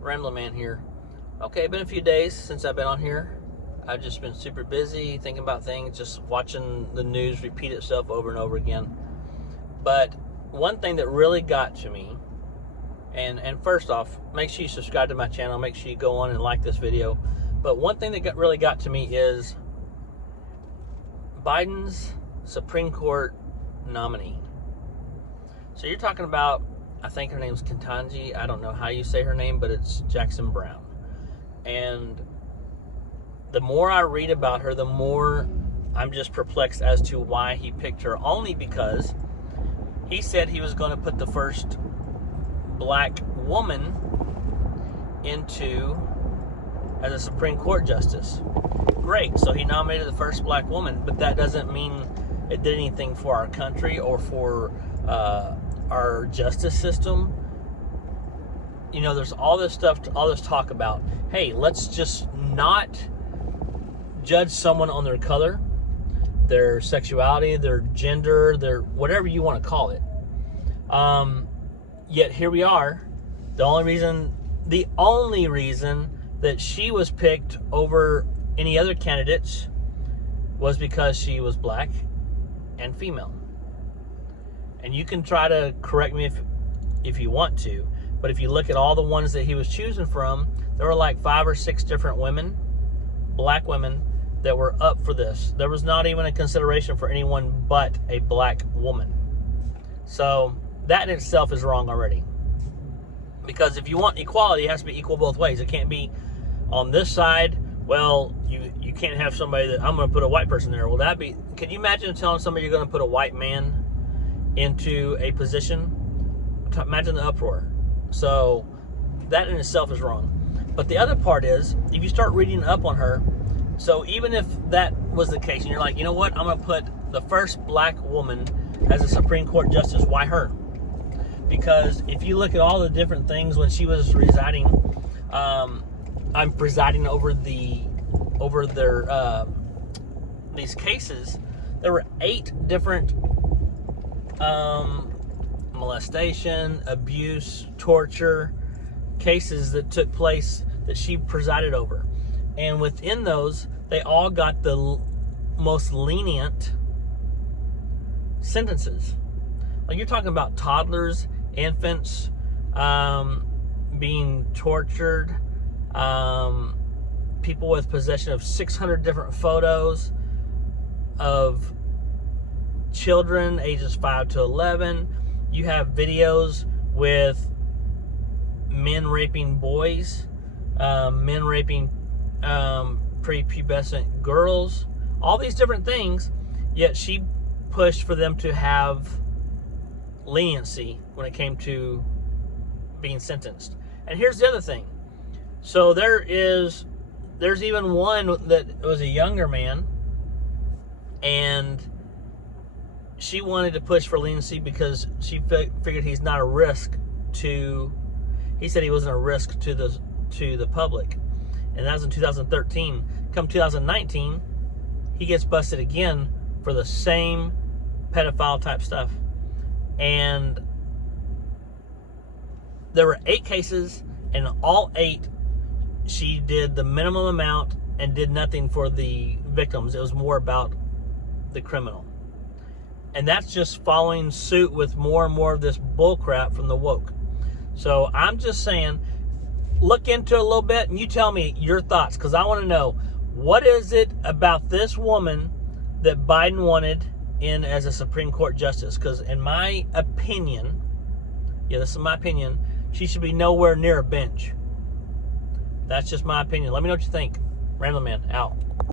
Ramblin Man here. Okay, been a few days since I've been on here. I've just been super busy thinking about things, just watching the news repeat itself over and over again. But one thing that really got to me, and first off, make sure you subscribe to my channel, make sure you go on and like this video. But one thing that really got to me is Biden's Supreme Court nominee. So you're talking about, I think her name's Ketanji. I don't know how you say her name, but it's Jackson Brown. And the more I read about her, the more I'm just perplexed as to why he picked her. Only because he said he was going to put the first black woman as a Supreme Court justice. Great. So he nominated the first black woman, but that doesn't mean it did anything for our country or for our justice system. You know, there's all this stuff, all this talk about, hey, let's just not judge someone on their color, their sexuality, their gender, their whatever you want to call it. Yet here we are. The only reason that she was picked over any other candidates was because she was black and female. And you can try to correct me if you want to, but if you look at all the ones that he was choosing from, there were like 5 or 6 different women, black women, that were up for this. There was not even a consideration for anyone but a black woman. So that in itself is wrong already. Because if you want equality, it has to be equal both ways. It can't be on this side, well, you can't have somebody that, I'm going to put a white person there. Will that be, can you imagine telling somebody you're going to put a white man into a position? Imagine the uproar. So that in itself is wrong. But the other part is, if you start reading up on her, so even if that was the case, and you're like, you know what, I'm going to put the first black woman as a Supreme Court justice, why her? Because if you look at all the different things when she was residing, I'm presiding over their these cases, there were 8 different molestation, abuse, torture cases that took place that she presided over. And within those, they all got the most lenient sentences. Like, you're talking about toddlers, infants, being tortured, people with possession of 600 different photos of children ages 5 to 11. You have videos with men raping boys, men raping prepubescent girls, all these different things, yet she pushed for them to have leniency when it came to being sentenced. And here's the other thing. So there's even one that was a younger man, and she wanted to push for leniency because she figured he's not a risk to, he said he wasn't a risk to the public. And that was in 2013. Come 2019, he gets busted again for the same pedophile type stuff. And there were 8 cases, and all 8, she did the minimum amount and did nothing for the victims. It was more about the criminal. And that's just following suit with more and more of this bullcrap from the woke. So I'm just saying, look into it a little bit and you tell me your thoughts, because I want to know, what is it about this woman that Biden wanted in as a Supreme Court justice? Because in my opinion, this is my opinion, she should be nowhere near a bench. That's just my opinion. Let me know what you think. Ramblin' Man, out.